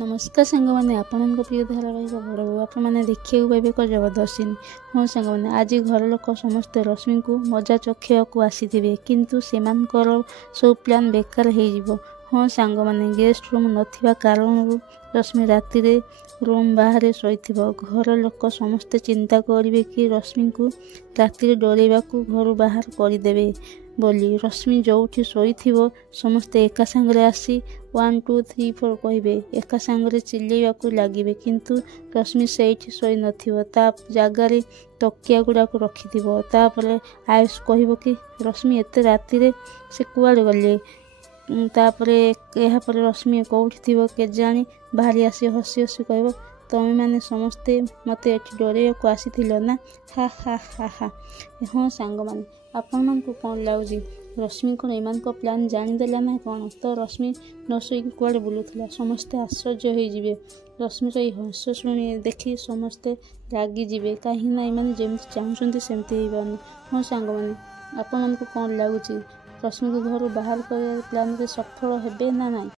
नमस्कार सांगने आपण प्रिय धारावाहिक बड़ बो आपने देखा पाइबे एक जबरदस्त हाँ सांगने आज घर लोक समस्ते रश्मि को मजा चखा आसी किंतु सेमानकर सब प्लान बेकार हो। हाँ सांग मैंने गेस्ट रूम नथिबा कारण रश्मि राति रूम बाहर शोई घर लोक समस्ते चिंता करेंगे कि रश्मि को राति डरवा घर बाहर करदे बोली। रश्मि जोठी शोई समस्ते एका सांगरे आसी 1 2 3 4 कहे एका सांगरे चिल्लैवाक लगे किंतु रश्मि से शोई ता जगार तकिया गुड़ाक रखि आयुष कह कि रश्मि एत राति से कुआड़े गले तापर यापर रश्मि कौटी थी केजाणी बाहरी आसी हसी हसी कह तमें मैंने समस्ते मत डरवाक आसी ना हा हा हा हा। हाँ सांग मैंने आपण मान कौन लगुच रश्मि कौन एमान प्लान जानीदेला ना कौन तो रश्मि न शोक कुआड़े बुलूला समस्ते आश्चर्य हो रश्मि ये हस शुणी देखी समस्ते रागिजे कहीं एम जमी चाहते सेमती हो पार। हाँ सांग मैंने आपण मान कौन लगुच रश्मि को घर बाहर कर प्लान सफल हे ना ना।